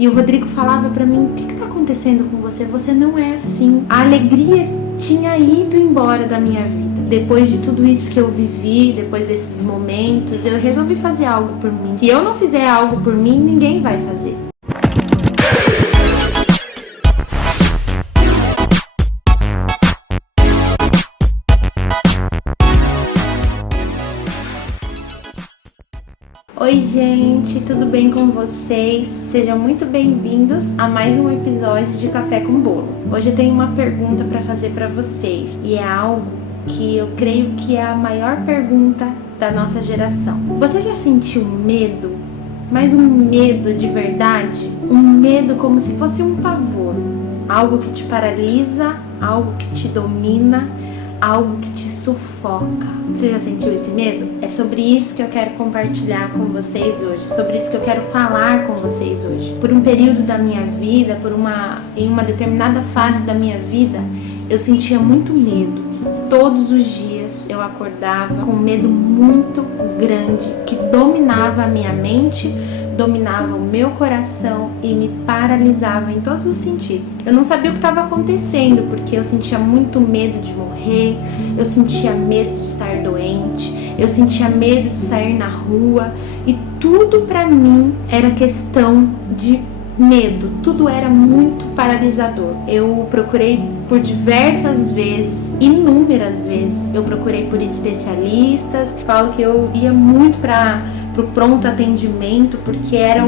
E o Rodrigo falava pra mim: o que tá acontecendo com você? Você não é assim. A alegria tinha ido embora da minha vida. Depois de tudo isso que eu vivi, depois desses momentos, eu resolvi fazer algo por mim. Se eu não fizer algo por mim, ninguém vai fazer. Oi gente, tudo bem com vocês? Sejam muito bem-vindos a mais um episódio de Café com Bolo. Hoje eu tenho uma pergunta para fazer para vocês e é algo que eu creio que é a maior pergunta da nossa geração. Você já sentiu medo? Mas um medo de verdade? Um medo como se fosse um pavor, algo que te paralisa, algo que te domina, algo que te sufoca. Você já sentiu esse medo? É sobre isso que eu quero compartilhar com vocês hoje, sobre isso que eu quero falar com vocês hoje. Por um período da minha vida, em uma determinada fase da minha vida, eu sentia muito medo. Todos os dias eu acordava com medo muito grande que dominava a minha mente, dominava o meu coração e me paralisava em todos os sentidos. Eu não sabia o que estava acontecendo, porque eu sentia muito medo de morrer, eu sentia medo de estar doente, eu sentia medo de sair na rua e tudo pra mim era questão de medo, tudo era muito paralisador. Eu procurei por diversas vezes, inúmeras vezes, eu procurei por especialistas, falo que eu ia muito pro pronto atendimento, porque era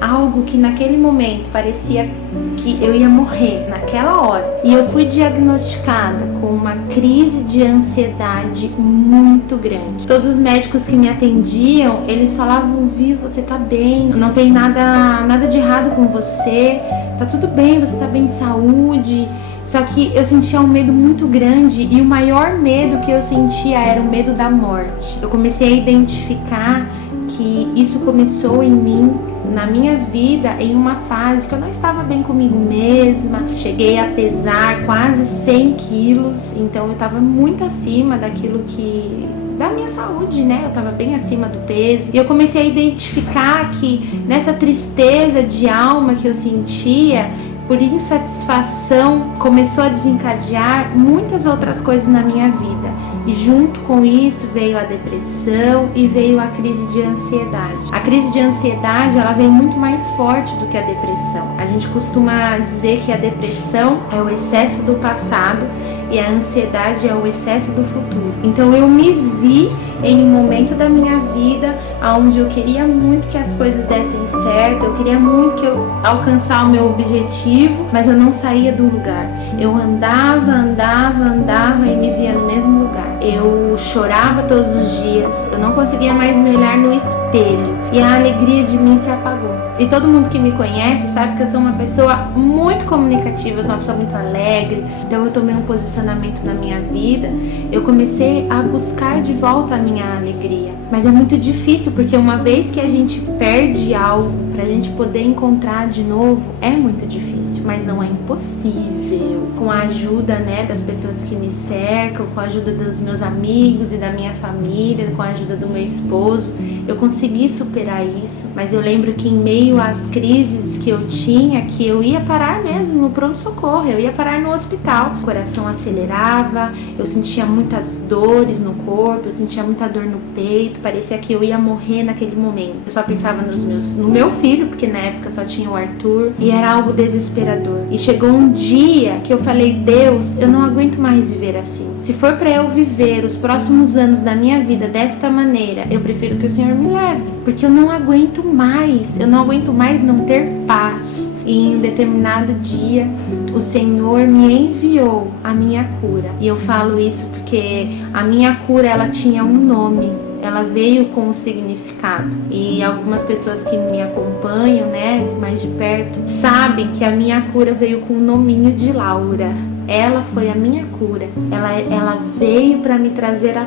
algo que naquele momento parecia que eu ia morrer naquela hora. E eu fui diagnosticada com uma crise de ansiedade muito grande. Todos os médicos que me atendiam, eles falavam: Vi, você tá bem, não tem nada de errado com você, tá tudo bem, você tá bem de saúde. Só que eu sentia um medo muito grande e o maior medo que eu sentia era o medo da morte. Eu comecei a identificar que isso começou em mim, na minha vida, em uma fase que eu não estava bem comigo mesma. Cheguei a pesar quase 100 quilos, então eu estava muito acima da minha saúde, né? Eu estava bem acima do peso. E eu comecei a identificar que nessa tristeza de alma que eu sentia, por insatisfação, começou a desencadear muitas outras coisas na minha vida. E junto com isso veio a depressão e veio a crise de ansiedade. A crise de ansiedade, ela vem muito mais forte do que a depressão. A gente costuma dizer que a depressão é o excesso do passado e a ansiedade é o excesso do futuro. Então eu me vi em um momento da minha vida onde eu queria muito que as coisas dessem certo, eu queria muito que eu alcançar o meu objetivo, mas eu não saía do lugar. Eu andava e me via no mesmo lugar. Eu chorava todos os dias, eu não conseguia mais me olhar no espelho e a alegria de mim se apagou. E todo mundo que me conhece sabe que eu sou uma pessoa muito comunicativa, eu sou uma pessoa muito alegre, então eu tomei um posicionamento na minha vida, eu comecei a buscar de volta a minha alegria. Mas é muito difícil, porque uma vez que a gente perde algo, pra gente poder encontrar de novo, é muito difícil, mas não é impossível. Com a ajuda, né, das pessoas que me cercam, com a ajuda dos meus amigos e da minha família, com a ajuda do meu esposo, eu consegui superar isso. Mas eu lembro que em meio às crises que eu tinha, que eu ia parar mesmo no pronto-socorro, eu ia parar no hospital. O coração acelerava, eu sentia muitas dores no corpo, eu sentia muita dor no peito, parecia que eu ia morrer naquele momento. Eu só pensava no meu filho, porque na época só tinha o Arthur, e era algo desesperador. E chegou um dia que eu falei: Deus, eu não aguento mais viver assim. Se for para eu viver os próximos anos da minha vida desta maneira, eu prefiro que o Senhor me leve, porque eu não aguento mais não ter paz. E em um determinado dia, o Senhor me enviou a minha cura. E eu falo isso porque a minha cura, ela tinha um nome. Ela veio com um significado. E algumas pessoas que me acompanham, né, mais de perto, sabem que a minha cura veio com o nominho de Laura. Ela foi a minha cura. Ela veio para me trazer a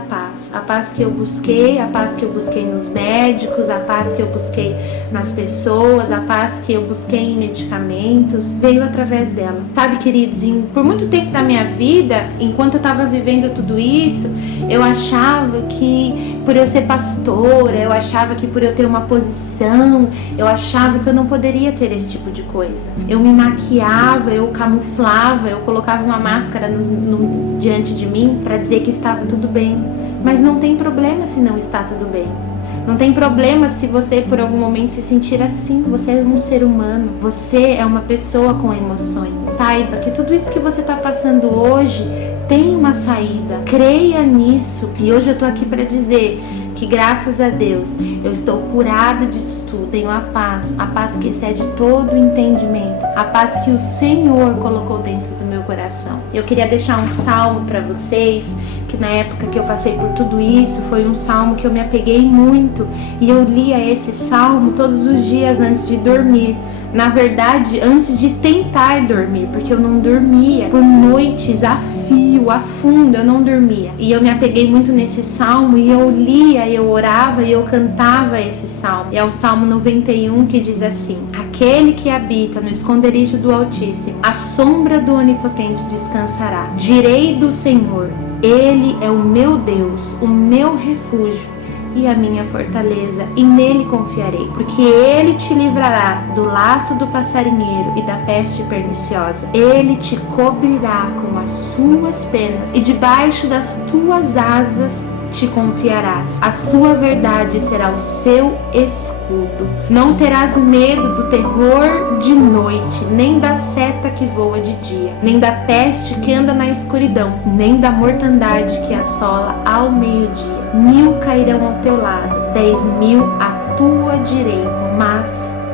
a paz que eu busquei nos médicos, a paz que eu busquei nas pessoas, a paz que eu busquei em medicamentos, veio através dela. Sabe, queridos, por muito tempo da minha vida, enquanto eu estava vivendo tudo isso, eu achava que por eu ser pastora, eu achava que por eu ter uma posição, eu achava que eu não poderia ter esse tipo de coisa. Eu me maquiava, eu camuflava, eu colocava uma máscara diante de mim para dizer que estava tudo bem. Mas não tem problema se não está tudo bem. Não tem problema se você por algum momento se sentir assim. Você é um ser humano, você é uma pessoa com emoções. Saiba que tudo isso que você está passando hoje tem uma saída, creia nisso. E hoje eu tô aqui para dizer que graças a Deus eu estou curada disso tudo, tenho a paz que excede todo o entendimento, a paz que o Senhor colocou dentro do meu coração. Eu queria deixar um salmo para vocês, que na época que eu passei por tudo isso, foi um salmo que eu me apeguei muito, e eu lia esse salmo todos os dias antes de dormir. Na verdade, antes de tentar dormir, porque eu não dormia por noites a fio, a fundo, eu não dormia. E eu me apeguei muito nesse salmo, e eu lia, eu orava e eu cantava esse salmo. E é o Salmo 91 que diz assim: aquele que habita no esconderijo do Altíssimo, à sombra do Onipotente descansará. Direi do Senhor, Ele é o meu Deus, o meu refúgio e a minha fortaleza, e nele confiarei, porque ele te livrará do laço do passarinheiro e da peste perniciosa. Ele te cobrirá com as suas penas, e debaixo das tuas asas te confiarás. A sua verdade será o seu escudo. Não terás medo do terror de noite, nem da seta que voa de dia, nem da peste que anda na escuridão, nem da mortandade que assola ao meio-dia. 1000 cairão ao teu lado, 10.000 à tua direita, mas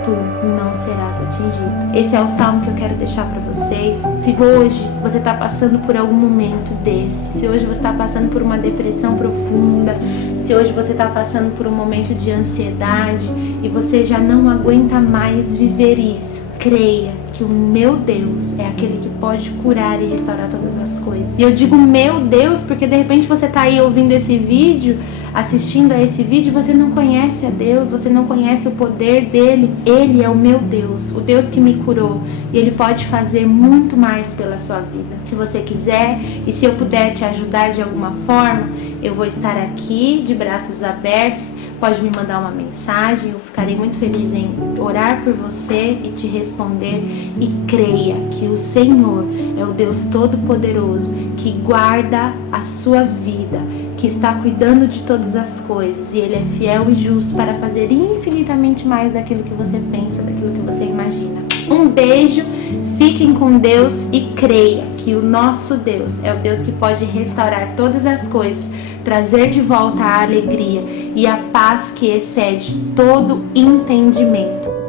tu não serás atingido. Esse é o salmo que eu quero deixar para vocês. Se hoje você está passando por algum momento desse, se hoje você está passando por uma depressão profunda, se hoje você está passando por um momento de ansiedade e você já não aguenta mais viver isso, creia que o meu Deus é aquele que pode curar e restaurar todas as coisas. E eu digo meu Deus porque de repente você está aí ouvindo esse vídeo, assistindo a esse vídeo, e você não conhece a Deus, você não conhece o poder dele. Ele é o meu Deus, o Deus que me curou, e ele pode fazer muito mais pela sua vida. Se você quiser e se eu puder te ajudar de alguma forma, eu vou estar aqui de braços abertos. Pode me mandar uma mensagem, eu ficarei muito feliz em orar por você e te responder. E creia que o Senhor é o Deus Todo-Poderoso, que guarda a sua vida, que está cuidando de todas as coisas, e Ele é fiel e justo para fazer infinitamente mais daquilo que você pensa, daquilo que você imagina. Um beijo, fiquem com Deus e creia que o nosso Deus é o Deus que pode restaurar todas as coisas, trazer de volta a alegria e a paz que excede todo entendimento.